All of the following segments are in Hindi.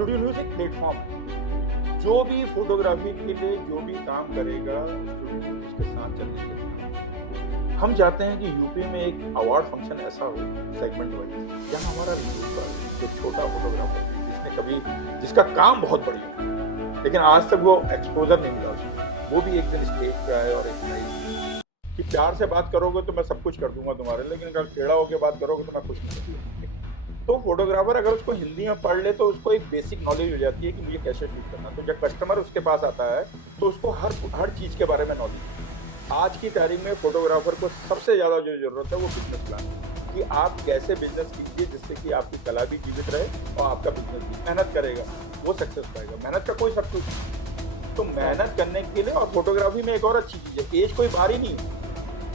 स्टूडियो न्यूज़ एक प्लेटफॉर्म है। जो भी फोटोग्राफी के लिए जो भी काम करेगा, स्टूडियो न्यूज़ उसके साथ चलने के लिए। हम चाहते हैं कि यूपी में एक अवार्ड फंक्शन ऐसा हो, सेगमेंट वाइज, जहाँ हमारा यूपी जो छोटा फोटोग्राफर जिसने कभी जिसका काम बहुत बढ़िया है, लेकिन आज तक वो एक्सपोजर नहीं मिला उसको, वो भी एक दिन स्टेज पे आए और एक नई कि प्यार से बात करोगे तो मैं सब कुछ कर दूंगा तुम्हारे, लेकिन अगर टेढ़ा होकर बात करोगे तो मैं कुछ नहीं कर दूंगा। तो फोटोग्राफर अगर उसको हिंदी में पढ़ ले तो उसको एक बेसिक नॉलेज हो जाती है कि मुझे कैसे शूट करना। तो जब कस्टमर उसके पास आता है तो उसको हर चीज़ के बारे में नॉलेज। आज की तारीख में फोटोग्राफर को सबसे ज़्यादा जो ज़रूरत है वो बिजनेस प्लान, कि आप कैसे बिजनेस कीजिए जिससे कि आपकी कला भी जीवित रहे और आपका बिजनेस भी। मेहनत करेगा वो सक्सेस पाएगा, मेहनत का कोई सब्सिट्यूट। तो मेहनत करने के लिए, और फोटोग्राफी में एक और अच्छी चीज़ है, एज कोई बारी नहीं है।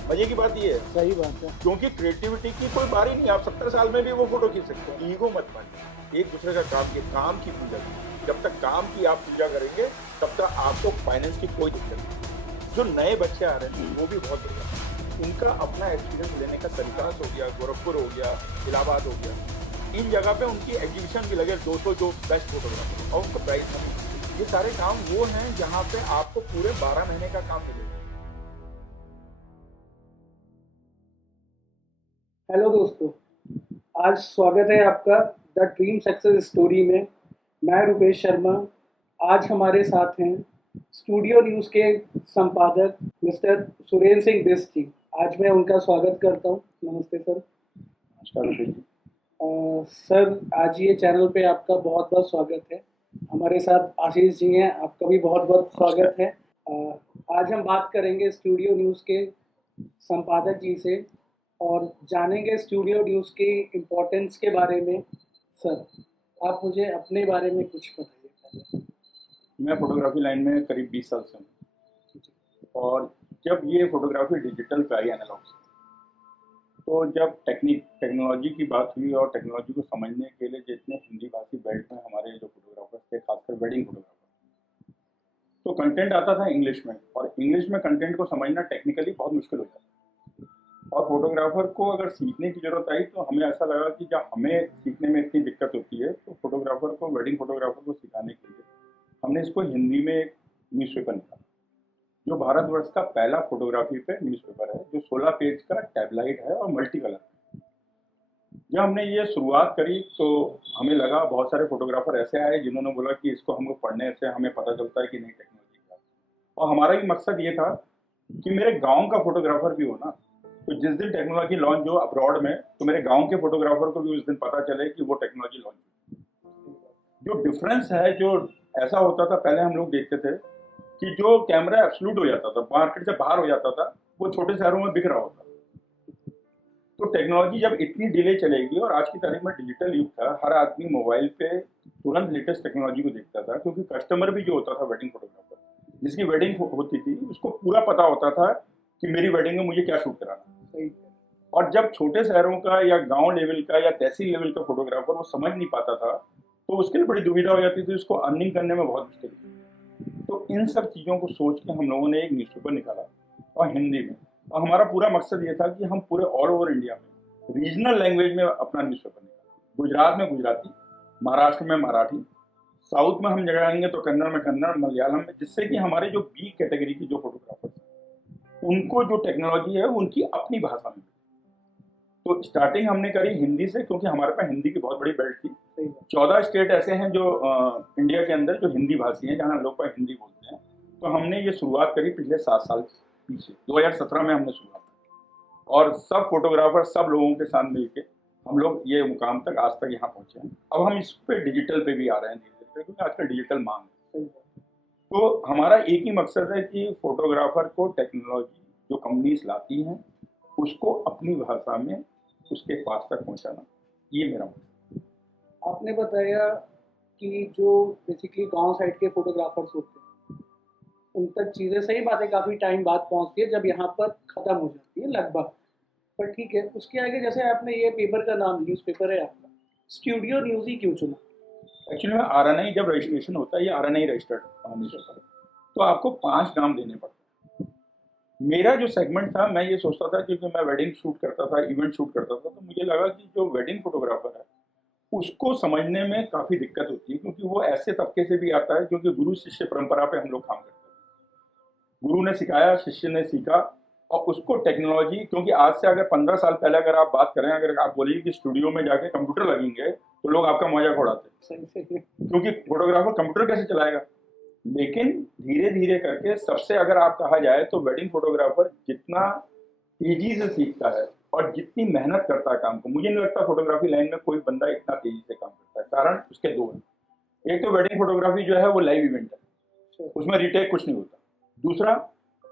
मजे की बात ये है, सही बात है, क्योंकि क्रिएटिविटी की कोई बारी नहीं। आप 70 साल में भी वो फोटो खींच सकते हैं। ईगो मत मानिए, एक दूसरे का काम की पूजा कीजिए। जब तक काम की आप पूजा करेंगे तब तक आपको फाइनेंस की कोई दिक्कत नहीं। जो नए बच्चे आ रहे हैं वो भी बहुत बढ़िया, उनका अपना एक्सपीरियंस लेने का तरीका हो गया, गोरखपुर हो गया, इलाहाबाद हो गया, इन जगह पे उनकी एग्जीबिशन भी लगे 200 जो बेस्ट फोटोग्राफर और उनको प्राइस मिले। ये सारे काम वो हैं जहाँ पे आपको पूरे 12 महीने का काम मिलेगा। हेलो दोस्तों, आज स्वागत है आपका द ड्रीम सक्सेस स्टोरी में। मैं रुपेश शर्मा। आज हमारे साथ हैं स्टूडियो न्यूज़ के संपादक मिस्टर सुरेंद्र सिंह बिष्ट जी। आज मैं उनका स्वागत करता हूं। नमस्ते सर। नमस्कार रुपेश जी। सर, आज ये चैनल पे आपका बहुत बहुत स्वागत है। हमारे साथ आशीष जी हैं, आपका भी बहुत बहुत स्वागत है। आज हम बात करेंगे स्टूडियो न्यूज़ के संपादक जी से और जानेंगे स्टूडियो न्यूज़ की इम्पोर्टेंस के बारे में। सर, आप मुझे अपने बारे में कुछ बताइए पहले। मैं फोटोग्राफी लाइन में करीब 20 साल से हूँ, और जब ये फोटोग्राफी डिजिटल पे आई एनालॉग से, तो जब टेक्नोलॉजी की बात हुई और टेक्नोलॉजी को समझने के लिए जितने हिंदी भाषी बेल्ट में हमारे जो फोटोग्राफर्स थे, खासकर वेडिंग फोटोग्राफर, तो कंटेंट आता था इंग्लिश में, और इंग्लिश में कंटेंट को समझना टेक्निकली बहुत मुश्किल हो जाता है। और फोटोग्राफर को अगर सीखने की जरूरत आई तो हमें ऐसा लगा कि जब हमें सीखने में इतनी दिक्कत होती है तो फोटोग्राफर को, वेडिंग फोटोग्राफर को सिखाने के लिए हमने इसको हिंदी में एक न्यूज़पेपर निकाला, जो भारतवर्ष का पहला फोटोग्राफी पे न्यूज़पेपर है, जो 16 पेज का टैबलाइड है और मल्टी कलर है। जब हमने ये शुरुआत करी तो हमें लगा, बहुत सारे फोटोग्राफर ऐसे आए जिन्होंने बोला कि इसको हमको पढ़ने से हमें पता चलता है कि नई टेक्नोलॉजी क्या है। और हमारा भी मकसद ये था कि मेरे गांव का फोटोग्राफर भी हो ना, तो जिस दिन टेक्नोलॉजी लॉन्च हो अब्रॉड में, तो मेरे गांव के फोटोग्राफर को भी उस दिन पता चले कि वो टेक्नोलॉजी लॉन्च हुई। जो डिफरेंस है, जो ऐसा होता था पहले, हम लोग देखते थे कि जो कैमरा एब्सोल्यूट हो जाता था, मार्केट से बाहर हो जाता था, वो छोटे शहरों में बिक रहा होता। तो टेक्नोलॉजी जब इतनी डिले चलेगी, और आज की तारीख में डिजिटल युग था, हर आदमी मोबाइल पे तुरंत लेटेस्ट टेक्नोलॉजी को देखता था, क्योंकि कस्टमर भी जो होता था वेडिंग फोटोग्राफर, जिसकी वेडिंग होती थी, उसको पूरा पता होता था कि मेरी वेडिंग में मुझे क्या शूट कराना। और जब छोटे शहरों का या गांव लेवल का या तहसील लेवल का फोटोग्राफर वो समझ नहीं पाता था, तो उसके लिए बड़ी दुविधा हो जाती थी, उसको अर्निंग करने में बहुत मुश्किल थी। तो इन सब चीज़ों को सोच के हम लोगों ने एक न्यूज़पेपर निकाला, और हिंदी में। और हमारा पूरा मकसद ये था कि हम पूरे ऑल ओवर इंडिया में रीजनल लैंग्वेज में अपना न्यूज़पेपर निकालें। गुजरात में गुजराती, महाराष्ट्र में मराठी, साउथ में हम जाएंगे तो कन्नड़ में कन्नड़, मलयालम में, जिससे कि हमारे जो बी कैटेगरी की जो फोटोग्राफर्स हैं उनको जो टेक्नोलॉजी है उनकी अपनी भाषा में। तो स्टार्टिंग हमने करी हिंदी से, क्योंकि हमारे पास हिंदी की बहुत बड़ी बेल्ट थी। 14 स्टेट ऐसे हैं जो इंडिया के अंदर जो हिंदी भाषी हैं, जहाँ लोग हिंदी बोलते हैं। तो हमने ये शुरुआत करी पिछले 7 साल पीछे, 2017 में हमने शुरुआत की, और सब फोटोग्राफर, सब लोगों के साथ मिलके हम लोग ये मुकाम तक आज तक यहाँ पहुंचे हैं। अब हम इस पे डिजिटल पे भी आ रहे हैं धीरे धीरे, क्योंकि आजकल डिजिटल मांग है। तो हमारा एक ही मकसद है कि फोटोग्राफर को टेक्नोलॉजी जो कंपनीज लाती हैं उसको अपनी भाषा में उसके पास तक पहुंचाना, ये मेरा मकसद। आपने बताया कि जो बेसिकली गांव साइड के फोटोग्राफर्स होते हैं, उन तक चीज़ें, सही बात है, काफ़ी टाइम बाद पहुंचती है जब यहाँ पर ख़त्म हो जाती है लगभग। पर ठीक है, उसके आगे जैसे आपने ये पेपर का नाम, न्यूज़पेपर है आपका, स्टूडियो न्यूज़ ही क्यों चुना? एक्चुअली में आरएनआई जब रजिस्ट्रेशन होता है, ये आरएनआई रजिस्टर्ड न्यूज़पेपर, तो आपको 5 नाम देने पड़ते हैं। मेरा जो सेगमेंट था, मैं ये सोचता था, क्योंकि मैं वेडिंग शूट करता था, इवेंट शूट करता था, तो मुझे लगा कि जो वेडिंग फोटोग्राफर है उसको समझने में काफ़ी दिक्कत होती है, क्योंकि वो ऐसे तबके से भी आता है, क्योंकि गुरु शिष्य परंपरा पे हम लोग काम करते हैं। गुरु ने सिखाया, शिष्य ने सीखा, और उसको टेक्नोलॉजी, क्योंकि आज से अगर 15 साल पहले अगर आप बात करें, अगर आप बोलिए कि स्टूडियो में जाके कंप्यूटर लगेंगे, तो लोग आपका मजाक उड़ाते हैं, क्योंकि फोटोग्राफर कंप्यूटर कैसे चलाएगा। लेकिन धीरे धीरे करके सबसे अगर आप कहा जाए तो वेडिंग फोटोग्राफर जितना तेजी से सीखता है और जितनी मेहनत करता है काम को, मुझे नहीं लगता फोटोग्राफी लाइन में कोई बंदा इतना तेजी से काम करता है। कारण उसके दो है। एक तो वेडिंग फोटोग्राफी जो है वो लाइव इवेंट है, उसमें रिटेक कुछ नहीं होता। दूसरा,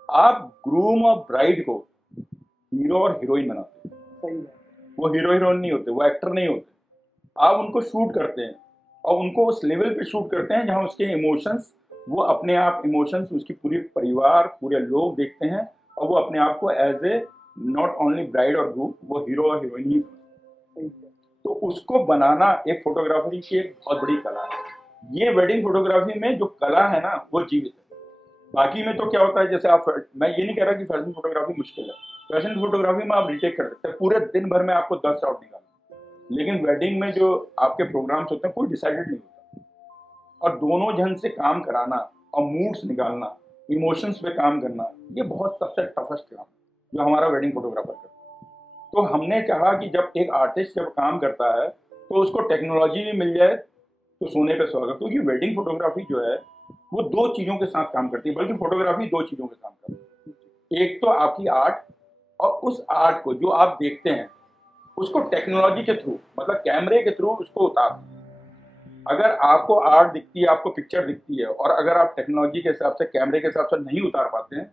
आप ग्रूम और ब्राइड को हीरो और हीरोइन बनाते हैं, वो हीरो हीरोइन नहीं होते, वो एक्टर नहीं होते। आप उनको शूट करते हैं और उनको उस लेवल पे शूट करते हैं जहां उसके इमोशंस, वो अपने आप इमोशंस, उसकी पूरी परिवार, पूरे लोग देखते हैं, और वो अपने आप को as a not only bride और ग्रूम, वो हीरो और हीरोइन ही। तो उसको बनाना एक फोटोग्राफी की एक बहुत बड़ी कला है। ये वेडिंग फोटोग्राफी में जो कला है ना, वो जीवित है। बाकी में तो क्या होता है, जैसे आप, मैं ये नहीं कह रहा कि फैशन फोटोग्राफी मुश्किल है। फैशन फोटोग्राफी में आप रिटेक कर सकते हैं, पूरे दिन भर में आपको 10 शॉट निकालना। लेकिन वेडिंग में जो आपके प्रोग्राम्स होते हैं, कोई डिसाइडेड नहीं होता, और दोनों जन से काम कराना और मूड्स निकालना, इमोशंस पे काम करना, ये बहुत सबसे टफेस्ट काम जो हमारा वेडिंग फोटोग्राफर करता है। तो हमने चाहा कि जब एक आर्टिस्ट जब काम करता है तो उसको टेक्नोलॉजी भी मिल जाए तो सोने पे सुहागा, क्योंकि वेडिंग फोटोग्राफी जो है वो दो चीजों के साथ काम करती है, बल्कि फोटोग्राफी दो चीजों के साथ करती है। एक तो आपकी आर्ट, और उस आर्ट को जो आप देखते हैं उसको टेक्नोलॉजी के थ्रू, मतलब कैमरे के थ्रू उसको उतारते हैं। अगर आपको आर्ट दिखती है, आपको पिक्चर दिखती है, और अगर आप टेक्नोलॉजी के हिसाब से, कैमरे के हिसाब से नहीं उतार पाते हैं,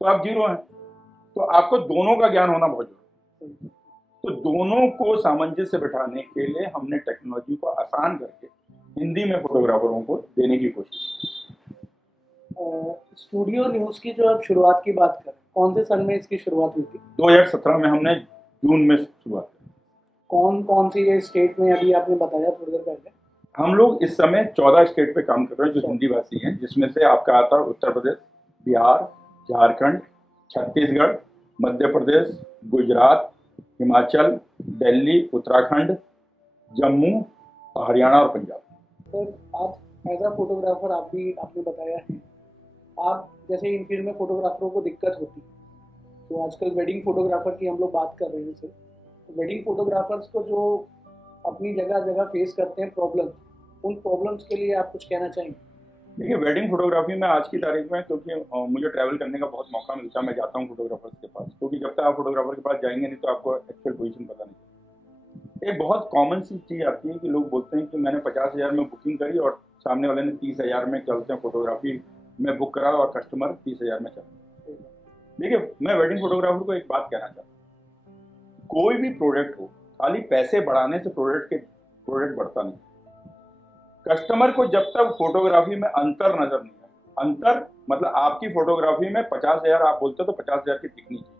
तो आप जीरो हैं। तो आपको दोनों का ज्ञान होना बहुत जरूरी है। तो दोनों को सामंजस्य बिठाने के लिए हमने टेक्नोलॉजी को आसान करके हिंदी में फोटोग्राफरों को देने की कोशिश की। स्टूडियो न्यूज़ की जो आप शुरुआत की बात करें, कौन से सन में इसकी शुरुआत हुई थी? 2017 में हमने जून में शुरुआत की। कौन कौन सी ये स्टेट में, अभी आपने बताया थोड़ी देर पहले? हम लोग इस समय 14 स्टेट पे काम कर रहे हैं जो हिंदी भाषी हैं, जिसमें से आपका आता है उत्तर प्रदेश, बिहार, झारखंड, छत्तीसगढ़, मध्य प्रदेश, गुजरात, हिमाचल, दिल्ली, उत्तराखंड, जम्मू, हरियाणा और पंजाब। सर, आप एज अ फोटोग्राफर, आप भी आपने बताया है, आप जैसे इन फील्ड में फोटोग्राफरों को दिक्कत होती है, तो आजकल वेडिंग फोटोग्राफर की हम लोग बात कर रहे हैं सर, तो वेडिंग फोटोग्राफर्स को जो अपनी जगह जगह फेस करते हैं प्रॉब्लम, उन प्रॉब्लम्स के लिए आप कुछ कहना चाहेंगे? देखिए, वेडिंग फोटोग्राफी में आज की तारीख में, क्योंकि मुझे ट्रैवल करने का बहुत मौका मिलता है, मैं जाता हूँ फोटोग्राफर्स के पास, क्योंकि जब तक आप फोटोग्राफर के पास जाएंगे नहीं तो आपको एक्चुअल पोजीशन पता नहीं। एक बहुत कॉमन सी चीज़ आती है कि लोग बोलते हैं कि मैंने 50,000 में बुकिंग करी और सामने वाले ने 30,000 में चलते हैं फोटोग्राफी में बुक करा, और कस्टमर 30,000 में चलते हैं। देखिए, मैं वेडिंग फोटोग्राफर को एक बात कहना चाहता हूँ, कोई भी प्रोडक्ट हो, खाली पैसे बढ़ाने से प्रोडक्ट बढ़ता नहीं। कस्टमर को जब तक फोटोग्राफी में अंतर नजर नहीं आए, अंतर मतलब आपकी फोटोग्राफी में 50,000 आप बोलते हो तो 50,000 की दिखनी चाहिए,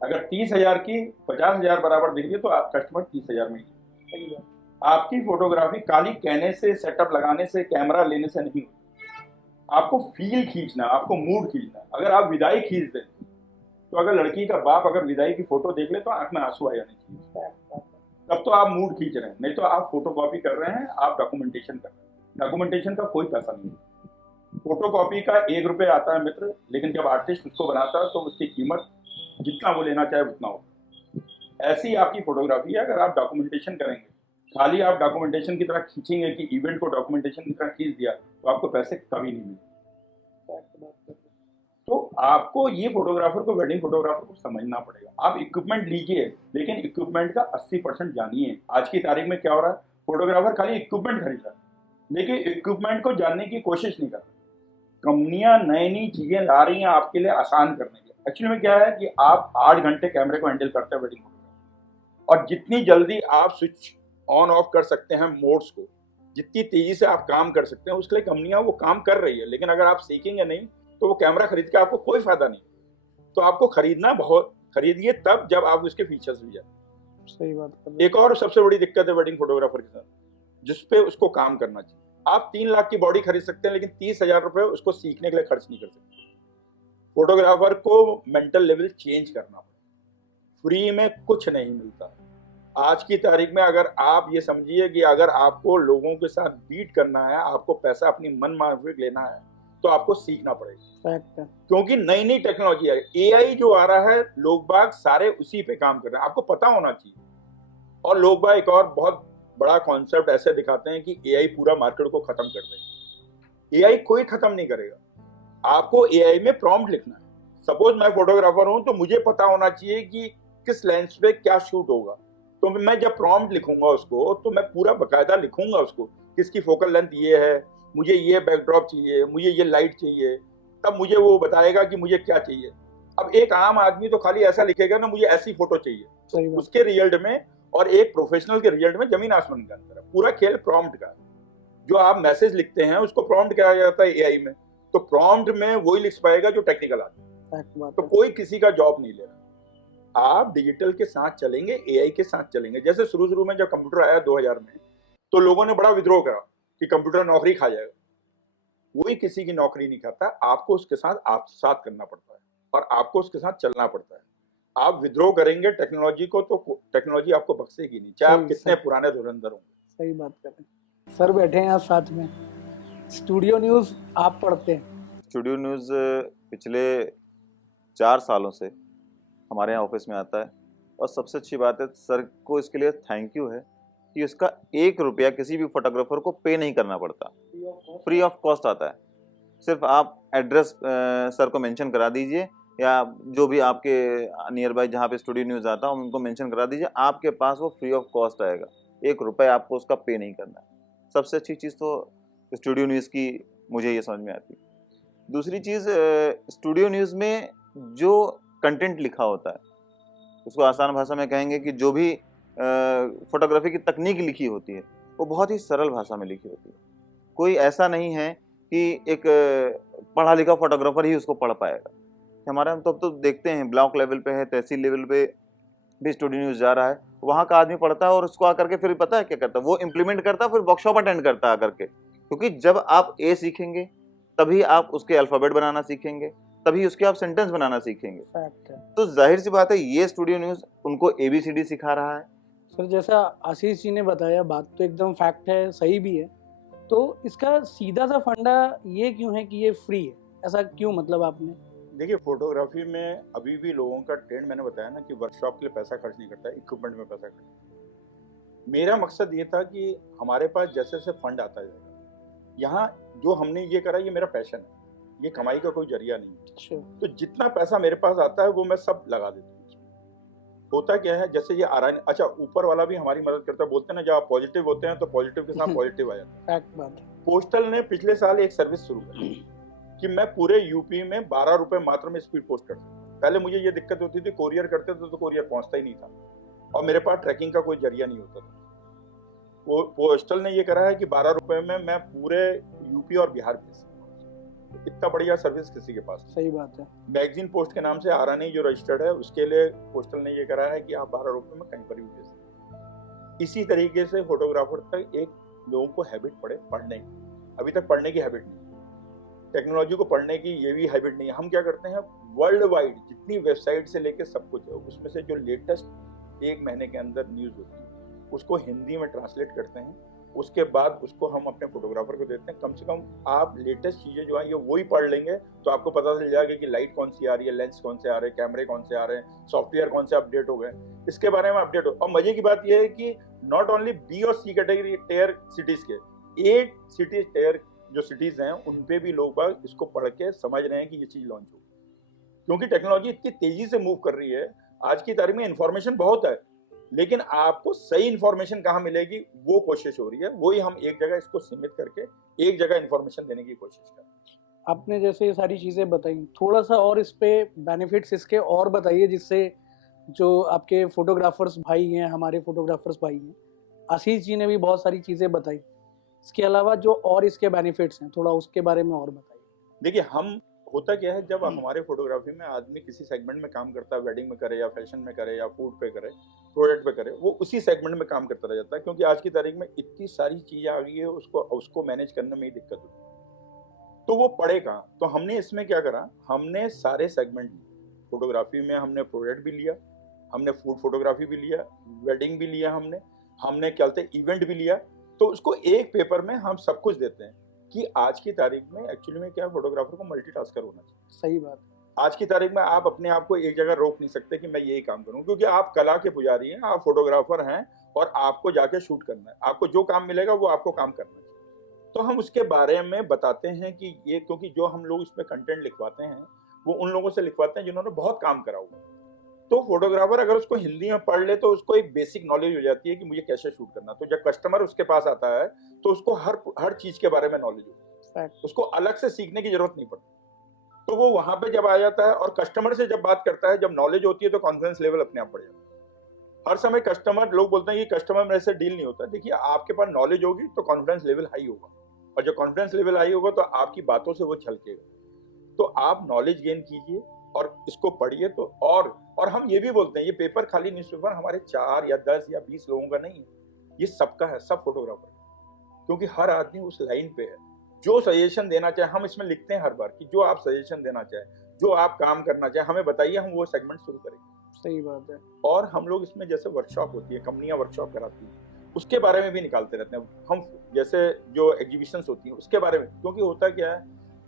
अगर 30,000 की 50,000 बराबर दिख रही है तो आप कस्टमर 30,000 में ही। आपकी फोटोग्राफी खाली कहने से, सेटअप लगाने से, कैमरा लेने से नहीं होती। आपको फील खींचना, आपको मूड खींचना। अगर आप विदाई खींच दें तो अगर लड़की का बाप अगर विदाई की फोटो देख ले तो आंख में आंसू आ जाने चाहिए, तब तो आप मूड खींच रहे हैं। नहीं तो आप फोटो कॉपी कर रहे हैं, आप डॉक्यूमेंटेशन कर रहे हैं। डॉक्यूमेंटेशन का कोई पैसा नहीं है। फोटो कॉपी का 1 रुपये आता है मित्र, लेकिन जब आर्टिस्ट उसको बनाता है तो उसकी कीमत जितना वो लेना चाहे उतना होगा। ऐसी आपकी फोटोग्राफी है। अगर आप डॉक्यूमेंटेशन करेंगे, खाली आप डॉक्यूमेंटेशन की तरह खींचेंगे कि इवेंट को डॉक्यूमेंटेशन की तरह खींच दिया, तो आपको पैसे कभी नहीं मिलेंगे। तो आपको ये फोटोग्राफर को, वेडिंग फोटोग्राफर को समझना पड़ेगा। आप इक्विपमेंट लीजिए, लेकिन इक्विपमेंट का 80% जानिए। आज की तारीख में क्या हो रहा है, फोटोग्राफर खाली इक्विपमेंट खरीद रहा है, लेकिन इक्विपमेंट को जानने की कोशिश नहीं कर रहा। कंपनियां नई नई चीजें ला रही हैं आपके लिए आसान करने के लिए। एक्चुअली में क्या है कि आप 8 घंटे कैमरे को हैंडल करते हैं वेडिंग फोटोग्राफी, और जितनी जल्दी आप स्विच ऑन ऑफ कर सकते हैं मोड्स को, जितनी तेजी से आप काम कर सकते हैं, उसके लिए कंपनियां वो काम कर रही है। लेकिन अगर आप सीखेंगे नहीं तो वो कैमरा खरीद के आपको कोई फायदा नहीं। तो आपको खरीदिए तब जब आप उसके फीचर्स भी जाए। सही बात। एक और सबसे बड़ी दिक्कत है वेडिंग फोटोग्राफर के साथ, जिसपे उसको काम करना चाहिए। आप 3 लाख की बॉडी खरीद सकते हैं, लेकिन 30,000 रुपए उसको सीखने के लिए खर्च नहीं कर सकते। फोटोग्राफर को मेंटल लेवल चेंज करना पड़ेगा। फ्री में कुछ नहीं मिलता। आज की तारीख में अगर आप ये समझिए कि अगर आपको लोगों के साथ बीट करना है, आपको पैसा अपनी मन माफिक लेना है, तो आपको सीखना पड़ेगा। फैक्ट है। क्योंकि नई नई टेक्नोलॉजी है, एआई जो आ रहा है, लोग बाग सारे उसी पे काम कर रहे हैं, आपको पता होना चाहिए। और लोग बाग एक और बहुत बड़ा कॉन्सेप्ट ऐसे दिखाते हैं कि एआई पूरा मार्केट को खत्म कर देगा। एआई कोई खत्म नहीं करेगा। आपको एआई में प्रॉम्प्ट लिखना है। सपोज मैं फोटोग्राफर हूं, तो मुझे पता होना चाहिए कि किस लेंस पे क्या शूट होगा। तो मैं जब प्रॉम्प्ट लिखूंगा उसको, तो मैं पूरा बकायदा लिखूंगा उसको, किसकी फोकल लेंथ ये है, मुझे ये बैकड्रॉप चाहिए, मुझे ये लाइट चाहिए, तब मुझे वो बताएगा कि मुझे क्या चाहिए। अब एक आम आदमी तो खाली ऐसा लिखेगा ना, मुझे ऐसी फोटो चाहिए, तो उसके रिजल्ट में और एक प्रोफेशनल के रिजल्ट में जमीन आसमान का अंतर है। पूरा खेल प्रॉम्प्ट का। जो आप मैसेज लिखते हैं उसको प्रॉम्प्ट किया जाता है एआई में, तो प्रॉम्प्ट में वही लिख पाएगा जो टेक्निकल आदमी। तो कोई किसी का जॉब नहीं ले रहा। आप डिजिटल के साथ चलेंगे, एआई के साथ चलेंगे। जैसे शुरू शुरू में जब कंप्यूटर आया 2000 में, तो लोगों ने बड़ा विद्रोह करा कि कंप्यूटर नौकरी खा जाएगा। कोई किसी की नौकरी नहीं खाता। आपको उसके साथ आप साथ करना पड़ता है और आपको उसके साथ चलना पड़ता है। आप विद्रोह करेंगे टेक्नोलॉजी को, तो टेक्नोलॉजी आपको बख्शेगी नहीं, चाहे आप कितने पुराने धुरंधर होंगे। सही बात कर रहे हैं सर। बैठे हैं आप साथ में। स्टूडियो न्यूज़ आप पढ़ते हैं? स्टूडियो न्यूज़ पिछले 4 सालों से हमारे यहाँ ऑफिस में आता है, और सबसे अच्छी बात है, सर को इसके लिए थैंक यू है कि उसका 1 रुपया किसी भी फोटोग्राफर को पे नहीं करना पड़ता, फ्री ऑफ कॉस्ट आता है। सिर्फ आप एड्रेस सर को मेंशन करा दीजिए, या जो भी आपके नियर बाय जहाँ पे स्टूडियो न्यूज़ आता है उनको मेंशन करा दीजिए, आपके पास वो फ्री ऑफ कॉस्ट आएगा। 1 रुपया आपको उसका पे नहीं करना है। सबसे अच्छी चीज़ तो स्टूडियो न्यूज़ की मुझे ये समझ में आती है। दूसरी चीज़, स्टूडियो न्यूज़ में जो कंटेंट लिखा होता है, उसको आसान भाषा में कहेंगे कि जो भी फोटोग्राफी की तकनीक लिखी होती है, वो बहुत ही सरल भाषा में लिखी होती है। कोई ऐसा नहीं है कि एक पढ़ा लिखा फोटोग्राफर ही उसको पढ़ पाएगा। हमारे हम तो देखते हैं, ब्लॉक लेवल पे है, तहसील लेवल पे भी स्टूडियो न्यूज़ जा रहा है, वहाँ का आदमी पढ़ता है और उसको आकर के फिर पता है क्या करता है, वो इम्प्लीमेंट करता है, फिर वर्कशॉप अटेंड करता है आकर के। क्योंकि जब आप ए सीखेंगे तभी आप उसके अल्फ़ाबेट बनाना सीखेंगे, तभी उसके आप सेंटेंस बनाना सीखेंगे। तो जाहिर सी बात है, ये स्टूडियो न्यूज़ उनको ABCD सिखा रहा है। सर जैसा आशीष जी ने बताया, बात तो एकदम फैक्ट है, सही भी है। तो इसका सीधा सा फंडा ये क्यों है कि ये फ्री है? ऐसा क्यों, मतलब आपने? देखिए, फोटोग्राफी में अभी भी लोगों का ट्रेंड, मैंने बताया ना कि वर्कशॉप के लिए पैसा खर्च नहीं करता है, इक्विपमेंट में पैसा खर्च। मेरा मकसद ये था कि हमारे पास जैसे जैसे फंड आता जाएगा, यहाँ जो हमने ये करा, ये मेरा पैशन है, ये कमाई का कोई जरिया नहीं है। तो जितना पैसा मेरे पास आता है वो मैं सब लगा देता हूँ। होता क्या है, जैसे ये आरान, अच्छा, ऊपर वाला भी हमारी मदद करता है। बोलते हैं ना, जब आप पॉजिटिव होते हैं तो पॉजिटिव के साथ पॉजिटिव आ जाता है। पोस्टल ने पिछले साल एक सर्विस शुरू की कि मैं पूरे यूपी में 12 रुपए मात्र में स्पीड पोस्ट कर सकता। पहले मुझे ये दिक्कत होती थी, कोरियर करते थे तो कोरियर पहुंचता ही नहीं था और मेरे पास ट्रैकिंग का कोई जरिया नहीं होता था। वो पोस्टल ने ये करा है कि 12 रुपए में मैं पूरे यूपी और बिहार भेज सकता हूँ। इतना बढ़िया सर्विस किसी के पास। सही बात है। मैगजीन पोस्ट के नाम से आरानी जो रजिस्टर्ड है, उसके लिए पोस्टल ने ये करा है कि आप 12 रुपए में कहीं पर भी भेज सकते हैं। इसी तरीके से फोटोग्राफर तक एक लोगों को हैबिट पड़े पढ़ने की। अभी तक पढ़ने की हैबिट नहीं, टेक्नोलॉजी को पढ़ने की ये भी हैबिट नहीं है। हम क्या करते हैं, वर्ल्ड वाइड जितनी वेबसाइट से लेके सब कुछ है, उसमें से जो लेटेस्ट 1 महीने के अंदर न्यूज़ होती है उसको हिंदी में ट्रांसलेट करते हैं। उसके बाद उसको हम अपने फोटोग्राफर को देते हैं। कम से कम आप लेटेस्ट चीज़ें जो है ये वही पढ़ लेंगे तो आपको पता चल जाएगा कि लाइट कौन सी आ रही है, लेंस कौन से आ रहे हैं, कैमरे कौन से आ रहे हैं, सॉफ्टवेयर कौन से अपडेट हो गए, इसके बारे में अपडेट हो। और मजे की बात यह है कि नॉट ओनली बी और सी कैटेगरी टेयर सिटीज के, 8 सिटी टेयर जो सिटीज हैं उन पे भी लोग बाग इसको पढ़ के समझ रहे हैं कि ये चीज लॉन्च हो। क्योंकि टेक्नोलॉजी इतनी तेजी से मूव कर रही है, आज की तारीख में इंफॉर्मेशन बहुत है, लेकिन आपको सही इंफॉर्मेशन कहाँ मिलेगी वो कोशिश हो रही है। वही हम एक जगह इसको सीमित करके एक जगह इंफॉर्मेशन देने की कोशिश कर रहे हैं। आपने जैसे ये सारी चीज़ें बताई, थोड़ा सा और इस पे बेनिफिट्स इसके और बताइए, जिससे जो आपके फोटोग्राफर्स भाई हैं, हमारे फोटोग्राफर्स भाई हैं, आशीष जी ने भी बहुत सारी चीज़ें बताई, इसके अलावा जो और इसके बेनिफिट्स हैं, थोड़ा उसके बारे में और बताइए। देखिए, हम होता क्या है, जब हमारे फोटोग्राफी में आदमी किसी सेगमेंट में काम करता है, वेडिंग में करे या फैशन में करे या फूड पे करे, प्रोडक्ट पे करे, वो उसी सेगमेंट में काम करता रह जाता है। क्योंकि आज की तारीख में इतनी सारी चीजें आ गई है, उसको मैनेज करने में ही दिक्कत होती है। तो वो पढ़े कहाँ? तो हमने इसमें क्या करा, हमने सारे सेगमेंट लिए। फोटोग्राफी में हमने प्रोडक्ट भी लिया, हमने फूड फोटोग्राफी भी लिया, वेडिंग भी लिया, हमने क्या बोलते हैं इवेंट भी लिया। तो उसको एक पेपर में हम सब कुछ देते हैं कि आज की तारीख में एक्चुअली में क्या फोटोग्राफर को मल्टीटास्कर होना चाहिए। सही बात। आज की तारीख में आप अपने आप को एक जगह रोक नहीं सकते कि मैं यही काम करूं, क्योंकि आप कला के पुजारी हैं, आप फोटोग्राफर हैं और आपको जाके शूट करना है। आपको जो काम मिलेगा वो आपको काम करना है। तो हम उसके बारे में बताते हैं कि ये, क्योंकि जो हम लोग इसमें कंटेंट लिखवाते हैं वो उन लोगों से लिखवाते हैं जिन्होंने बहुत काम करा हुआ। तो फोटोग्राफर अगर उसको हिंदी में पढ़ ले तो उसको एक बेसिक नॉलेज हो जाती है कि मुझे कैसे शूट करना। तो जब कस्टमर उसके पास आता है तो उसको हर चीज के बारे में नॉलेज होती है, उसको अलग से सीखने की जरूरत नहीं पड़ती। तो वो वहां पे जब आ जाता है और कस्टमर से जब बात करता है, जब नॉलेज होती है तो कॉन्फिडेंस लेवल अपने आप बढ़ जाता है। हर समय कस्टमर, लोग बोलते हैं कि कस्टमर मेरे से डील नहीं होता। देखिए, आपके पास नॉलेज होगी तो कॉन्फिडेंस लेवल हाई होगा, और जब कॉन्फिडेंस लेवल हाई होगा तो आपकी बातों से वो झलकेगा। तो आप नॉलेज गेन कीजिए और इसको पढ़िए। तो और हम ये भी बोलते हैं, ये पेपर खाली न्यूज़पेपर हमारे 4 या 10 या 20 लोगों का नहीं है, ये सबका है, सब फोटोग्राफर, क्योंकि हर आदमी उस लाइन पे है। जो सजेशन देना चाहे, हम इसमें लिखते हैं हर बार कि जो आप सजेशन देना चाहे, जो आप काम करना चाहे, हमें बताइए, हम वो सेगमेंट शुरू करेंगे। सही बात है। और हम लोग इसमें जैसे वर्कशॉप होती है, कंपनियां वर्कशॉप कराती हैं, उसके बारे में भी निकालते रहते हैं हम। जैसे जो एग्जीबिशंस होती हैं उसके बारे में, क्योंकि होता क्या है,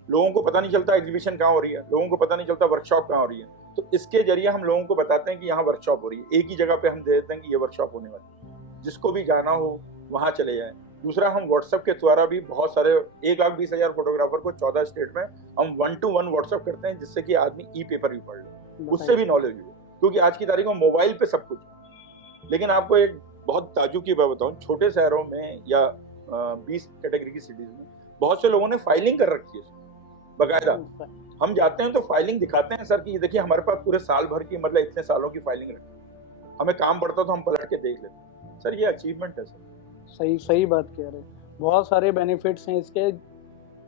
लोगों को पता नहीं चलता एग्जीबिशन कहाँ हो रही है, लोगों को पता नहीं चलता वर्कशॉप कहाँ हो रही है। तो इसके जरिए हम लोगों को बताते हैं कि यहाँ वर्कशॉप हो रही है। एक ही जगह पे हम दे देते हैं कि ये वर्कशॉप होने वाली है, जिसको भी जाना हो वहाँ चले जाएं। दूसरा, हम व्हाट्सएप के द्वारा भी बहुत सारे 1,20,000 फोटोग्राफर को 14 स्टेट में हम 1-to-1 व्हाट्सएप करते हैं, जिससे कि आदमी ई पेपर भी पढ़ ले, उससे भी नॉलेज हो। क्योंकि आज की तारीख में मोबाइल पे सब कुछ है। लेकिन आपको एक बहुत ताज्जुब की बात बताऊं, छोटे शहरों में या 20 कैटेगरी की सिटीज में बहुत से लोगों ने फाइलिंग कर रखी है बकायदा। हम जाते हैं तो फाइलिंग दिखाते हैं सर कि ये देखिए हमारे पास पूरे साल भर की, मतलब इतने सालों की फाइलिंग रखी। हमें काम पड़ता तो हम पलट के देख लेते। सर ये अचीवमेंट है सर। सही बात कह रहे हैं। बहुत सारे बेनिफिट्स हैं इसके,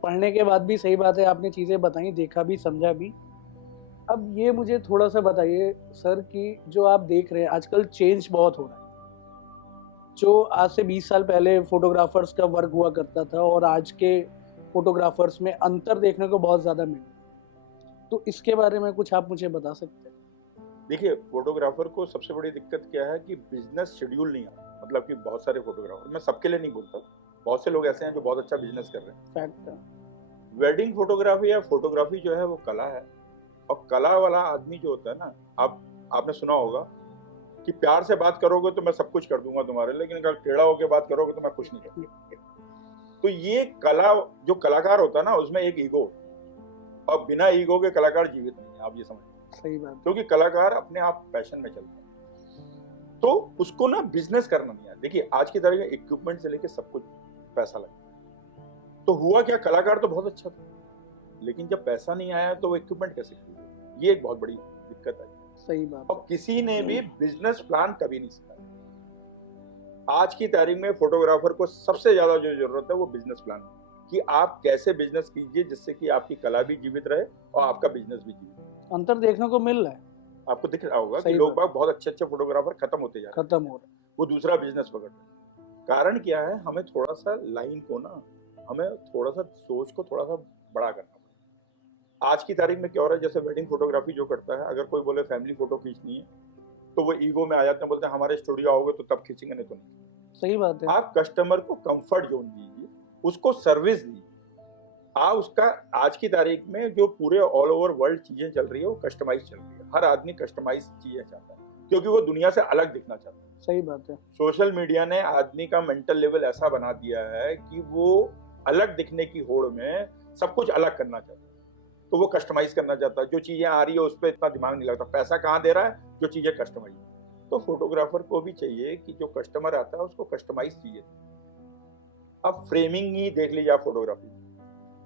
पढ़ने के बाद भी। सही बात है, आपने चीज़ें बताई, देखा भी, समझा भी। अब ये मुझे थोड़ा सा बताइए सर कि जो आप देख रहे हैं आजकल चेंज बहुत हो रहा है। जो आज से 20 साल पहले फोटोग्राफर्स का वर्क हुआ करता था और आज के फोटोग्राफर्स में अंतर देखने को बहुत ज़्यादा मिला। तो इसके बारे में कुछ आप मुझे बता सकते हैं? देखिए, फोटोग्राफर को सबसे बड़ी दिक्कत क्या है कि बिजनेस शेड्यूल नहीं आता। मतलब कि बहुत सारे फोटोग्राफर, मैं सबके लिए नहीं बोलता, बहुत से लोग ऐसे हैं जो बहुत अच्छा बिजनेस कर रहे हैं। फैक्ट है। वेडिंग फोटोग्राफी या फोटोग्राफी जो है वो कला है, और कला वाला आदमी जो होता है ना, आपने सुना होगा कि प्यार से बात करोगे तो मैं सब कुछ कर दूंगा तुम्हारे, लेकिन अगर टेढ़ा होकर बात करोगे तो मैं कुछ नहीं करूंगा। तो ये कला, जो कलाकार होता है ना, उसमें एक ईगो, और बिना ईगो के कलाकार जीवित नहीं है, आप ये समझ। सही बात। क्योंकि कलाकार अपने आप पैशन में चलता है, तो उसको ना बिजनेस करना नहीं है। देखिए, आज की तारीख में इक्विपमेंट से लेके सब कुछ पैसा लगता है। तो हुआ क्या, कलाकार तो बहुत अच्छा था, लेकिन जब पैसा नहीं आया तो वो इक्विपमेंट कैसे खरीदे? ये एक बहुत बड़ी दिक्कत है। सही बात। और किसी ने भी बिजनेस प्लान कभी नहीं सिखाया। आज की तारीख में फोटोग्राफर को सबसे ज्यादा जो जरूरत है वो बिजनेस प्लान, कि आप कैसे बिजनेस कीजिए जिससे कि आपकी कला भी जीवित रहे और आपका बिजनेस भी जीवित। अंतर देखने को मिल रहा है, आपको दिख रहा होगा कि लोग बहुत अच्छे फोटोग्राफर खत्म होते जा रहे हैं, वो दूसरा बिजनेस पकड़ रहे हैं। कारण क्या है, हमें थोड़ा सा लाइन को ना, हमें थोड़ा सा सोच को थोड़ा सा बड़ा करना पड़ेगा। आज की तारीख में क्या हो रहा है, जैसे वेडिंग फोटोग्राफी जो करता है, अगर कोई बोले फैमिली फोटो खींचनी है तो वो ईगो में आ जाते हैं, बोलते हैं हमारे स्टूडियो आओगे तो तब खींचेंगे, नहीं तो नहीं। सही बात है। आप कस्टमर को कंफर्ट जोन दीजिए, उसको सर्विस दीजिए। उसका आज की तारीख में जो पूरे ऑल ओवर वर्ल्ड चीजें चल रही है वो कस्टमाइज चल रही है। हर आदमी कस्टमाइज चीजें चाहता है, क्योंकि वो दुनिया से अलग दिखना चाहता है। सही बात है। सोशल मीडिया ने आदमी का मेंटल लेवल ऐसा बना दिया है कि वो अलग दिखने की होड़ में सब कुछ अलग करना चाहता है। तो वो कस्टमाइज करना चाहता है, जो चीजें आ रही है उस पर इतना दिमाग नहीं लगता, पैसा कहाँ दे रहा है, जो चीजें कस्टमाइज। तो फोटोग्राफर को भी चाहिए कि जो कस्टमर आता है उसको कस्टमाइज चीजें। अब फ्रेमिंग ही देख लीजिए आप, फोटोग्राफी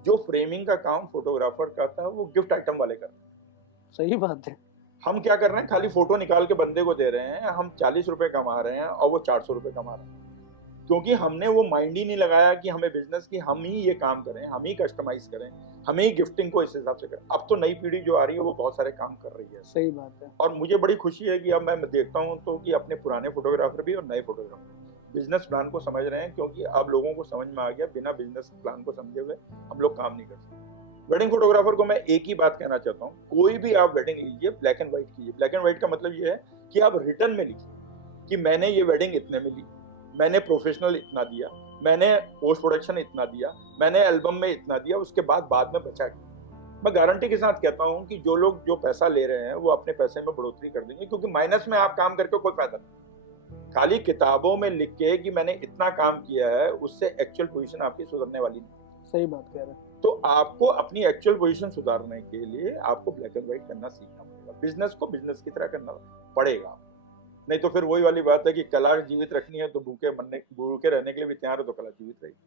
जो फ्रेमिंग का काम फोटोग्राफर करता है वो गिफ्ट आइटम वाले करते हैं। सही बात है। हम क्या कर रहे हैं, खाली फोटो निकाल के बंदे को दे रहे हैं, हम 40 रुपए कमा रहे हैं और वो 400 रुपए कमा रहे हैं, क्योंकि हमने वो माइंड ही नहीं लगाया कि हमें बिजनेस की, हम ही ये काम करें, हम ही कस्टमाइज करें, हमें ही गिफ्टिंग को इस हिसाब से करें। अब तो नई पीढ़ी जो आ रही है वो बहुत सारे काम कर रही है। सही बात है। और मुझे बड़ी खुशी है कि अब मैं देखता हूँ तो कि अपने पुराने फोटोग्राफर भी और नए फोटोग्राफर बिजनेस प्लान को समझ रहे हैं, क्योंकि अब लोगों को समझ में आ गया बिना बिजनेस प्लान को समझे हुए हम लोग काम नहीं कर सकते। वेडिंग फोटोग्राफर को मैं एक ही बात कहना चाहता हूँ, कोई भी आप वेडिंग लीजिए ब्लैक एंड व्हाइट कीजिए। ब्लैक एंड व्हाइट का मतलब ये है कि आप रिटर्न में लिखिए कि मैंने ये वेडिंग इतने में ली, मैंने प्रोफेशनल इतना दिया, मैंने पोस्ट प्रोडक्शन इतना दिया, मैंने एल्बम में इतना दिया, उसके बाद में बचा क्या। मैं गारंटी के साथ कहता हूं कि जो लोग जो पैसा ले रहे हैं वो अपने पैसे में बढ़ोतरी कर देंगे, क्योंकि माइनस में आप काम करके कोई फायदा नहीं। खाली किताबों में लिख के कि मैंने इतना काम किया है, उससे एक्चुअल पोजीशन आपकी सुधरने वाली नहीं। सही बात कह रहे हैं। तो आपको अपनी एक्चुअल पोजीशन सुधारने के लिए आपको ब्लैक एंड व्हाइट करना सीखना पड़ेगा। बिजनेस को बिजनेस की तरह करना पड़ेगा, नहीं तो फिर वही वाली बात है कि कला जीवित रखनी है तो भूखे रहने के लिए भी तैयार हो तो कला जीवित रहेगी।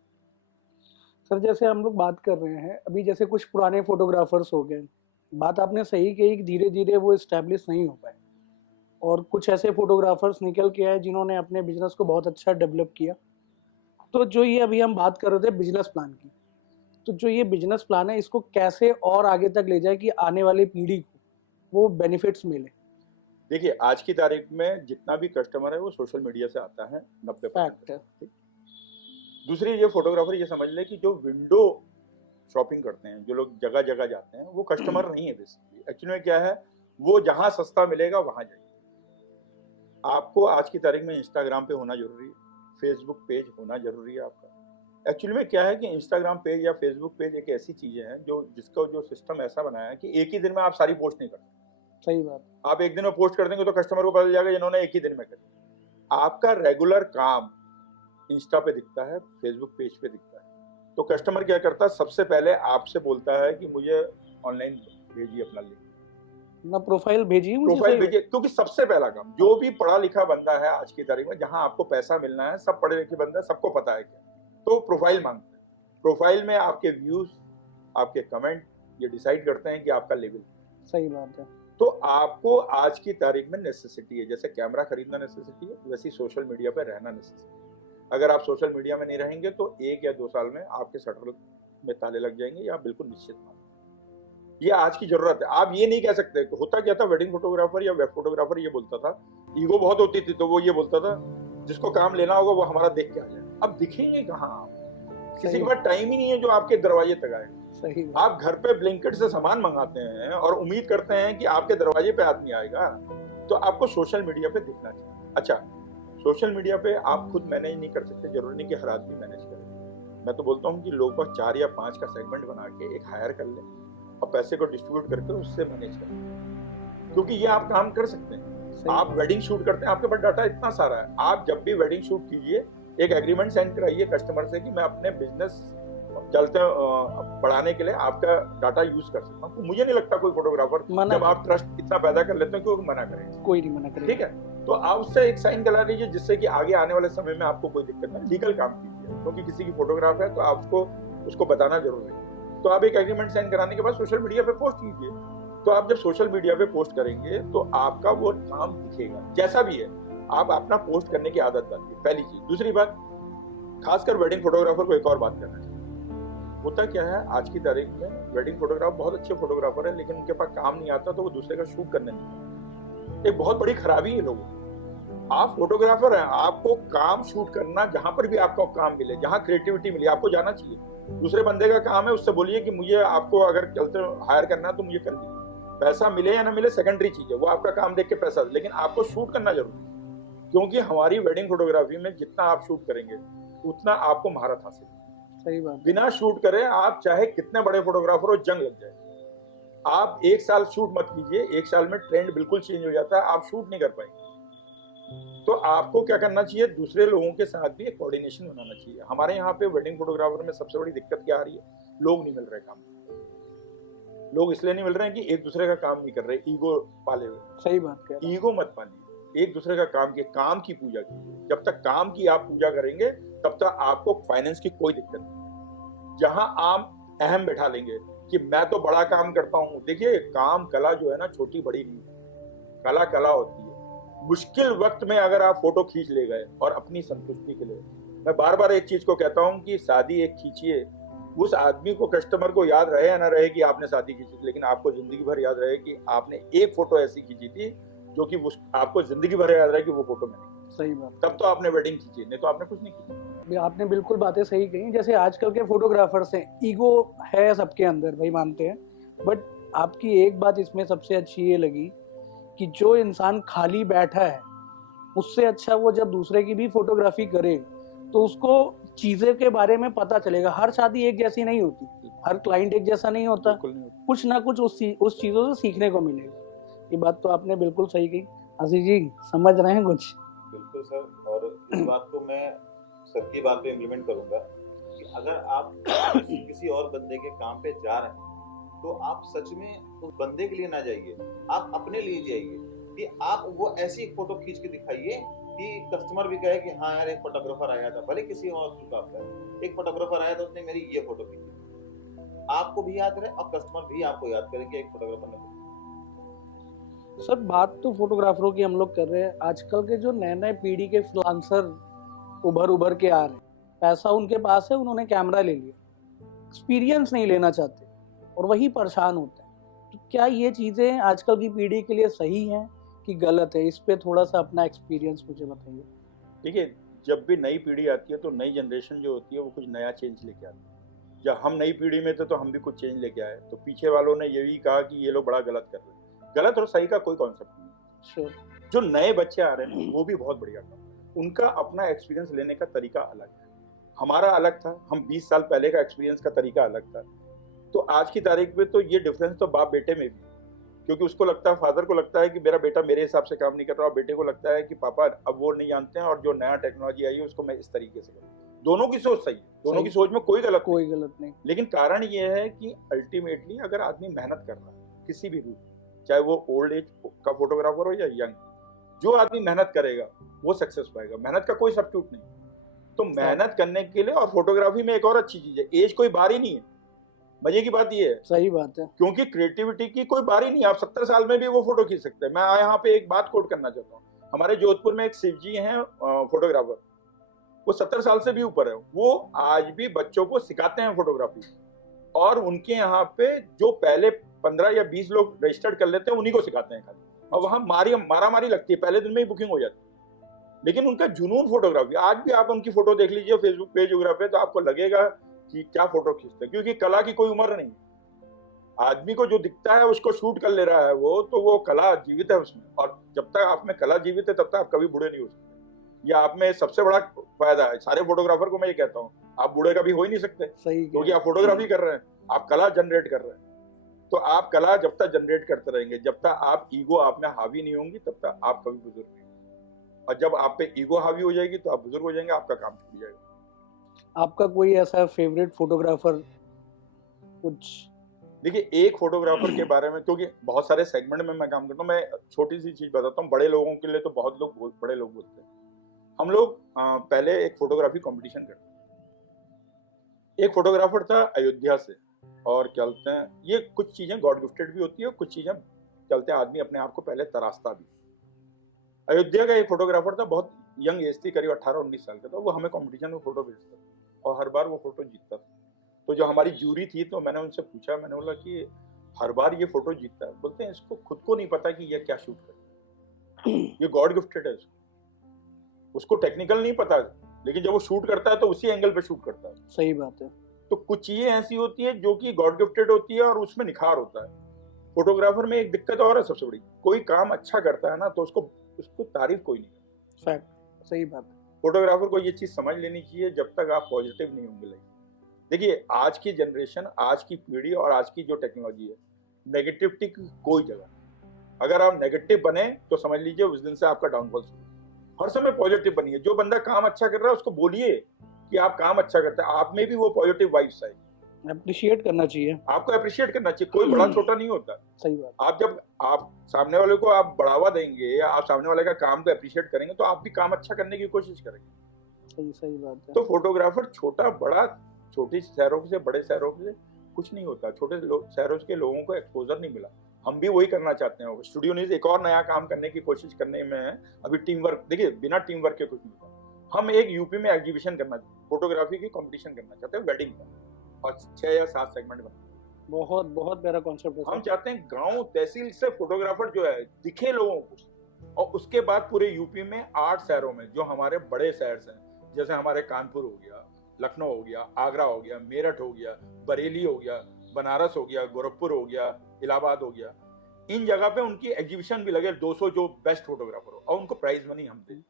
सर जैसे हम लोग बात कर रहे हैं अभी, जैसे कुछ पुराने फोटोग्राफर्स हो गए, बात आपने सही कही कि धीरे धीरे वो इस्टेब्लिश नहीं हो पाए, और कुछ ऐसे फोटोग्राफर्स निकल के आए जिन्होंने अपने बिजनेस को बहुत अच्छा डेवलप किया। तो जो ये अभी हम बात कर रहे थे बिजनेस प्लान की, तो जो ये बिजनेस प्लान है इसको कैसे और आगे तक ले जाए कि आने वाली पीढ़ी को वो बेनिफिट्स मिले। देखिए आज की तारीख में जितना भी कस्टमर है वो सोशल मीडिया से आता है 90%। दूसरी ये फोटोग्राफर ये समझ ले कि जो विंडो शॉपिंग करते हैं, जो लोग जगह जगह जाते हैं, वो कस्टमर नहीं है बेसिकली। एक्चुअली में क्या है, वो जहां सस्ता मिलेगा वहां जाइए। आपको आज की तारीख में इंस्टाग्राम पे होना जरूरी है, फेसबुक पेज होना जरूरी है आपका। एक्चुअली में क्या है कि इंस्टाग्राम पेज या फेसबुक पेज एक ऐसी चीजें हैं जो जिसका जो सिस्टम ऐसा बनाया है कि एक ही दिन में आप सारी पोस्ट नहीं करते। सही बात। आप एक दिन में पोस्ट कर देंगे तो कस्टमर को पता चल जाएगा इन्होंने एक ही दिन में कर। आपका रेगुलर काम इंस्टा पे दिखता है, फेसबुक पेज पे दिखता है, तो कस्टमर क्या करता है, सबसे पहले आपसे बोलता है कि मुझे ऑनलाइन भेजिए अपना लिंक, ना प्रोफाइल भेजिए, प्रोफाइल भेजिए। क्योंकि सबसे पहला काम, जो भी पढ़ा लिखा बंदा है आज की तारीख में, जहां आपको पैसा मिलना है, सब पढ़े लिखे बंदा है, सबको पता है क्या, तो प्रोफाइल मांगते हैं। प्रोफाइल में आपके व्यूज, आपके कमेंट ये डिसाइड करते हैं कि आपका लेवल। सही बात है। तो आपको आज की तारीख में नेसेसिटी है, जैसे कैमरा खरीदना नेसेसिटी है, वैसी सोशल मीडिया पे रहना नेसेसिटी है। अगर आप सोशल मीडिया में नहीं रहेंगे तो 1 या 2 साल में आपके शटर में ताले लग जाएंगे, या बिल्कुल निश्चित मान। ये आज की जरूरत है। आप ये नहीं कह सकते। होता क्या था, वेडिंग फोटोग्राफर या वेब फोटोग्राफर ये बोलता था, ईगो बहुत होती थी, तो वो ये बोलता था जिसको काम लेना होगा वो हमारा देख के आ जाए। अब दिखेंगे कहाँ आप, किसी के पास टाइम ही नहीं है जो आपके दरवाजे तक आए। सही। आप घर पे ब्लिंकिट से सामान मंगाते हैं और उम्मीद करते हैं कि आपके दरवाजे पे आदमी आएगा, तो आपको सोशल मीडिया पे दिखना चाहिए। अच्छा, सोशल मीडिया पे आप खुद मैनेज नहीं कर सकते, जरूरी नहीं कि हर आदमी मैनेज करे। मैं तो बोलता हूँ कि लोग बस 4 या 5 का सेगमेंट बना के एक हायर कर ले और पैसे को डिस्ट्रीब्यूट करके उससे मैनेज करें, क्योंकि ये आप काम कर सकते हैं। आप वेडिंग शूट करते हैं, आपके पास डाटा इतना सारा है, आप जब भी वेडिंग शूट कीजिए एक एग्रीमेंट साइन कराइए कस्टमर से कि मैं अपने बिजनेस चलते बढ़ाने के लिए आपका डाटा यूज कर सकता हूँ। मुझे नहीं लगता कोई फोटोग्राफर, जब आप ट्रस्ट इतना पैदा कर लेते हैं, क्यों मना करें? कोई नहीं मना करेगा। ठीक है, तो आप उससे एक साइन करा लीजिए जिससे कि आगे आने वाले समय में आपको कोई दिक्कत नहीं। लीगल काम कीजिए, क्योंकि किसी की फोटोग्राफ है तो आपको उसको बताना जरूरी है। तो आप एक एग्रीमेंट साइन कराने के बाद सोशल मीडिया पे पोस्ट कीजिए। तो आप जब सोशल मीडिया पे पोस्ट करेंगे तो आपका वो काम दिखेगा, जैसा भी है। आप अपना पोस्ट करने की आदत डालिए, पहली चीज। दूसरी बात, खासकर वेडिंग फोटोग्राफर को एक और बात करना चाहिए। होता क्या है, आज की तारीख में वेडिंग फोटोग्राफ बहुत अच्छे फोटोग्राफर है, लेकिन उनके पास काम नहीं आता तो वो दूसरे का शूट करने नहीं। एक बहुत बड़ी खराबी है लोगों। आप फोटोग्राफर हैं, आपको काम शूट करना, जहां पर भी आपको काम मिले, जहां क्रिएटिविटी मिले, आपको जाना चाहिए। दूसरे बंदे का काम है, उससे बोलिए कि मुझे आपको अगर चलते हायर करना है तो मुझे कर दीजिए। पैसा मिले या ना मिले सेकेंडरी चीज है, वो आपका काम देख के पैसा, लेकिन आपको शूट करना जरूरी है। क्योंकि हमारी वेडिंग फोटोग्राफी में जितना आप शूट करेंगे उतना आपको महारत हासिल। सही बात। बिना शूट करे आप चाहे कितने बड़े फोटोग्राफर हो, जंग लग जाए। आप 1 साल शूट मत कीजिए, 1 साल में ट्रेंड बिल्कुल चेंज हो जाता है, आप शूट नहीं कर पाएंगे। तो आपको क्या करना चाहिए, दूसरे लोगों के साथ भी एक कोऑर्डिनेशन बनाना चाहिए। हमारे यहाँ पे वेडिंग फोटोग्राफर में सबसे बड़ी दिक्कत क्या आ रही है, लोग नहीं मिल रहे काम। लोग इसलिए नहीं मिल रहे हैं कि एक दूसरे का काम नहीं कर रहे, ईगो पाले हुए। सही बात कह रहे हैं। ईगो मत पालिए, एक दूसरे का काम किए, काम की पूजा कीजिए। जब तक काम की आप पूजा करेंगे तब तक आपको फाइनेंस की कोई दिक्कत नहीं। जहां आप अहम बैठा लेंगे कि मैं तो बड़ा काम करता हूं, देखिए काम कला जो है ना, छोटी बड़ी नहीं, कला कला होती है। मुश्किल वक्त में अगर आप फोटो खींच ले गए और अपनी संतुष्टि के लिए, मैं बार बार एक चीज को कहता हूं कि शादी एक खींचिए, उस आदमी को, कस्टमर को याद रहे या ना रहे कि आपने शादी खींची, लेकिन आपको जिंदगी भर याद रहे कि आपने एक फोटो ऐसी खींची थी जो कि आपको जिंदगी भर याद रहे कि वो फोटो मैंने। सही बात। तब तो आपने वेडिंग खींची, नहीं तो आपने कुछ नहीं खींचा। आपने बिल्कुल बातें सही कही। जैसे आजकल के फोटोग्राफर्स हैं, ईगो है सबके अंदर, भाई मानते हैं, बट आपकी एक बात इसमें सबसे अच्छी ये लगी कि जो इंसान खाली बैठा है उससे अच्छा वो जब दूसरे की भी फोटोग्राफी करे तो उसको चीजें के बारे में पता चलेगा। हर शादी एक जैसी नहीं होती, हर क्लाइंट एक जैसा नहीं होता, कुछ ना कुछ उस चीजों से सीखने को मिलेगा। ये बात तो आपने बिल्कुल सही कही। आशीष जी समझ रहे हैं कुछ? बिल्कुल सर, और इस बात को मैं सर की बात पे इम्प्लीमेंट करूंगा कि अगर आप किसी और बंदे के काम पे जा रहे हैं तो आप सच में उस बंदे के लिए ना जाइए, आप अपने लिए जाइए कि आप वो ऐसी एक फोटो खींच के दिखाइए कि कस्टमर भी कहे कि हाँ यार एक फोटोग्राफर आया था, भले किसी और का एक फोटोग्राफर आया था, उसने मेरी ये फोटो खींची। आपको भी याद रहे और कस्टमर भी आपको याद करे कि एक फोटोग्राफर ने। सर बात तो फोटोग्राफरों की हम लोग कर रहे हैं, आजकल के जो नए नए पीढ़ी के फ्रीलांसर उभर के आ रहे हैं, पैसा उनके पास है, उन्होंने कैमरा ले लिया, एक्सपीरियंस नहीं लेना चाहते और वही परेशान होते हैं। तो क्या ये चीज़ें आजकल की पीढ़ी के लिए सही हैं कि गलत है? इस पे थोड़ा सा अपना एक्सपीरियंस मुझे बताइए। देखिए, जब भी नई पीढ़ी आती है तो नई जनरेशन जो होती है वो कुछ नया चेंज लेके आती है। जब हम नई पीढ़ी में थे तो हम भी कुछ चेंज लेके आए, तो पीछे वालों ने ये भी कहा कि ये लोग बड़ा गलत कर रहे हैं। गलत और सही का कोई कॉन्सेप्ट नहीं है। जो नए बच्चे आ रहे हैं वो भी बहुत बढ़िया काम, उनका अपना एक्सपीरियंस लेने का तरीका अलग है, हमारा अलग था। हम 20 साल पहले का एक्सपीरियंस का तरीका अलग था। तो आज की तारीख में तो ये डिफरेंस तो बाप बेटे में भी, क्योंकि उसको लगता है, फादर को लगता है कि मेरा बेटा मेरे हिसाब से काम नहीं कर रहा, और बेटे को लगता है कि पापा अब वो नहीं जानते हैं और जो नया टेक्नोलॉजी आई है उसको मैं इस तरीके से करूँ। दोनों की सोच सही है, दोनों की सोच में कोई गलत नहीं। लेकिन कारण ये है कि अल्टीमेटली अगर आदमी मेहनत कर रहा है किसी भी रूप, चाहे वो ओल्ड एज का फोटोग्राफर हो या यंग, जो आदमी मेहनत करेगा वो सक्सेस पाएगा। मेहनत का कोई सब्स्टिट्यूट नहीं। तो मेहनत करने के लिए, और फोटोग्राफी में एक और अच्छी चीज है, एज कोई बार ही नहीं है। मजे की बात ये है, सही बात है, क्योंकि क्रिएटिविटी की कोई बारी नहीं। आप 70 साल में भी वो फोटो खींच सकते हैं। मैं यहाँ पे एक बात कोट करना चाहता हूँ। हमारे जोधपुर में एक शिव जी हैं फोटोग्राफर, वो 70 साल से भी ऊपर है। वो आज भी बच्चों को सिखाते हैं फोटोग्राफी, और उनके यहाँ पे जो पहले 15 या 20 लोग रजिस्टर्ड कर लेते हैं उन्हीं को सिखाते हैं खाली। और वहाँ मारा मारी लगती है, पहले दिन में ही बुकिंग हो जाती है। लेकिन उनका जुनून फोटोग्राफी, आज भी आप उनकी फोटो देख लीजिए फेसबुक पेज पे, तो आपको लगेगा कि क्या फोटो खींचते हैं, क्योंकि कला की कोई उम्र नहीं। आदमी को जो दिखता है उसको शूट कर ले रहा है वो, तो वो कला जीवित है उसमें। और जब तक आप में कला जीवित है तब तक आप कभी बूढ़े नहीं हो सकते। ये आप में सबसे बड़ा फायदा है। सारे फोटोग्राफर को मैं ये कहता हूँ, आप बूढ़े कभी हो ही नहीं सकते, क्योंकि आप फोटोग्राफी कर रहे हैं, आप कला जनरेट कर रहे हैं। तो आप कला जब तक जनरेट करते रहेंगे, जब तक आप ईगो आप में हावी नहीं होंगी, तब तक आप कभी बुजुर्ग नहीं। और जब आप पे ईगो हावी हो जाएगी तो आप बुजुर्ग हो जाएंगे, आपका काम छूट जाएगा। आपका कोई ऐसा फेवरेट फोटोग्राफर कुछ? देखिए, एक फोटोग्राफर के बारे में, क्योंकि बहुत सारे सेगमेंट में मैं काम करता हूँ, मैं छोटी सी चीज बताता हूँ। बड़े लोगों के लिए तो बहुत लोग बड़े लोग बोलते हैं। हम लोग पहले एक फोटोग्राफी कंपटीशन करते थे। एक फोटोग्राफर था अयोध्या से, और क्या बोलते हैं, ये कुछ चीजें गॉड गिफ्टेड भी होती है, कुछ चीजें चलते आदमी अपने आप को पहले तराशता भी। अयोध्या का एक फोटोग्राफर था, बहुत यंग एज थी, करीब 18-19 साल का था। वो हमें कंपटीशन में फोटो भेजता था और हर बार वो फोटो जीतता था। तो जो हमारी जूरी थी, तो मैंने उनसे पूछा, मैंने बोला कि हर बार ये फोटो जीतता है। बोलते हैं इसको खुद को नहीं पता कि ये क्या शूट करे, ये गॉड गिफ्टेड है, उसको टेक्निकल नहीं पता, लेकिन जब वो शूट करता है तो उसी एंगल पे शूट करता है। सही बात है। तो कुछ चीजें ऐसी होती है जो कि गॉड गिफ्टेड होती है और उसमें निखार होता है। फोटोग्राफर में एक दिक्कत और है सबसे बड़ी, कोई काम अच्छा करता है ना तो उसको तारीफ कोई नहीं करता। फैक्ट, सही बात है। फोटोग्राफर को ये चीज समझ लेनी चाहिए, जब तक आप पॉजिटिव नहीं होंगे लाइफ। देखिए, आज की जनरेशन, आज की पीढ़ी और आज की जो टेक्नोलॉजी है, नेगेटिविटी की कोई जगह। अगर आप नेगेटिव बने तो समझ लीजिए उस दिन से आपका डाउनफॉल शुरू। हर समय पॉजिटिव बनिए। जो बंदा काम अच्छा कर रहा है उसको बोलिए कि आप काम अच्छा करते हैं, आप में भी वो पॉजिटिव वाइब्स आए। अप्रिशिएट करना चाहिए, आपको अप्रिशिएट करना चाहिए। कोई बड़ा छोटा नहीं होता। सही बात। आप जब आप सामने वाले को आप बढ़ावा देंगे या आप सामने वाले का काम को अप्रिशिएट करेंगे तो आप भी काम अच्छा करने की कोशिश करेंगे। सही बात है। तो फोटोग्राफर छोटा बड़ा, छोटी शहरों से बड़े शहरों से कुछ नहीं होता। छोटे शहरों के लोगों को एक्सपोजर नहीं मिला, हम भी वही करना चाहते हैं। स्टूडियो न्यूज़ एक और नया काम करने की कोशिश करने में है। अभी टीम वर्क, देखिए बिना टीम वर्क के कुछ नहीं होता। हम एक यूपी में एग्जीबिशन करना, फोटोग्राफी की कंपटीशन करना चाहते हैं वेडिंग का, और 6 या 7 सेगमेंट में। बहुत बहुत प्यारा कॉन्सेप्ट है। हम चाहते हैं गांव तहसील से फोटोग्राफर जो है दिखे लोगों को, और उसके बाद पूरे यूपी में 8 शहरों में जो हमारे बड़े शहर हैं, जैसे हमारे कानपुर हो गया, लखनऊ हो गया, आगरा हो गया, मेरठ हो गया, बरेली हो गया, बनारस हो गया, गोरखपुर हो गया, इलाहाबाद हो गया, इन जगह पे उनकी एग्जीबिशन भी लगे 200 जो बेस्ट फोटोग्राफर हो, और उनको प्राइज मनी हम दें।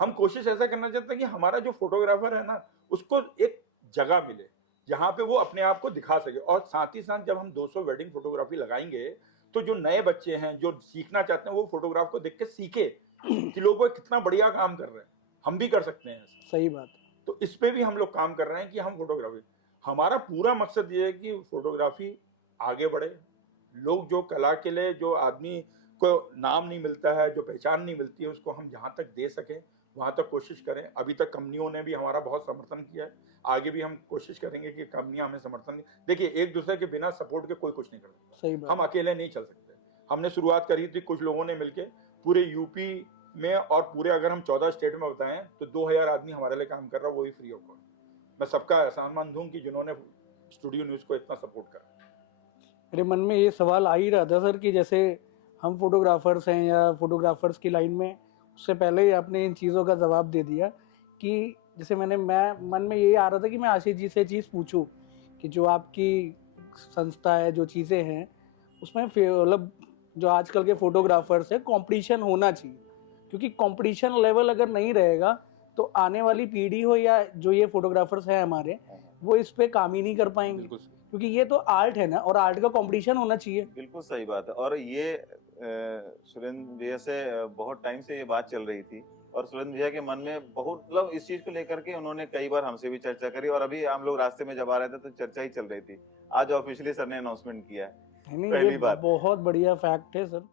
हम कोशिश ऐसा करना चाहते हैं कि हमारा जो फोटोग्राफर है ना, उसको एक जगह मिले जहां पे वो अपने आप को दिखा सके। और साथ ही साथ जब हम 200 वेडिंग फोटोग्राफी लगाएंगे तो जो नए बच्चे हैं जो सीखना चाहते हैं वो फोटोग्राफ को देख के सीखे कि लोग वो कितना बढ़िया काम कर रहे हैं, हम भी कर सकते हैं ऐसा। सही बात है। तो इस पे भी हम लोग काम कर रहे हैं कि हम फोटोग्राफी, हमारा पूरा मकसद ये है कि फोटोग्राफी आगे बढ़े। लोग जो कला के लिए जो आदमी को नाम नहीं मिलता है, जो पहचान नहीं मिलती है, उसको हम जहाँ तक दे सकें वहाँ तक कोशिश करें। अभी तक कंपनियों ने भी हमारा बहुत समर्थन किया है, आगे भी हम कोशिश करेंगे कि कंपनियां हमें समर्थन। देखिए, एक दूसरे के बिना सपोर्ट के कोई कुछ नहीं कर सकता। सही बात। हम अकेले नहीं चल सकते। हमने शुरुआत करी थी कुछ लोगों ने मिलके, पूरे यूपी में और पूरे अगर हम 14 स्टेट में बताएं तो 2000 आदमी हमारे लिए काम कर रहा है, वो भी फ्री ऑफ कॉस्ट। मैं सबका एहसानमंद हूं कि जिन्होंने स्टूडियो न्यूज को इतना सपोर्ट करा। मेरे मन में ये सवाल आ ही रहा था सर कि जैसे हम फोटोग्राफर्स हैं या फोटोग्राफर्स की लाइन में, उससे पहले ही आपने इन चीज़ों का जवाब दे दिया कि जैसे मैं मन में यही आ रहा था कि मैं आशीष जी से चीज़ पूछूं कि जो आपकी संस्था है, जो चीज़ें हैं उसमें मतलब जो आजकल के फोटोग्राफर्स है, कंपटीशन होना चाहिए, क्योंकि कंपटीशन लेवल अगर नहीं रहेगा तो आने वाली पीढ़ी हो या जो ये फोटोग्राफर्स हैं हमारे, वो इस पे काम ही नहीं कर पाएंगे, क्योंकि ये तो आर्ट है ना, और आर्ट का कंपटीशन होना चाहिए। बिल्कुल सही बात है। और ये सुरेंद्र भैया से बहुत टाइम से ये बात चल रही थी, और सुरेंद्र भैया के मन में बहुत, मतलब इस चीज को लेकर के उन्होंने कई बार हमसे भी चर्चा करी, और अभी हम लोग रास्ते में जब आ रहे थे तो चर्चा ही चल रही थी। आज ऑफिशियली सर ने अनाउंसमेंट किया है, नहीं, पहली ये बार। बहुत बढ़िया फैक्ट है सर।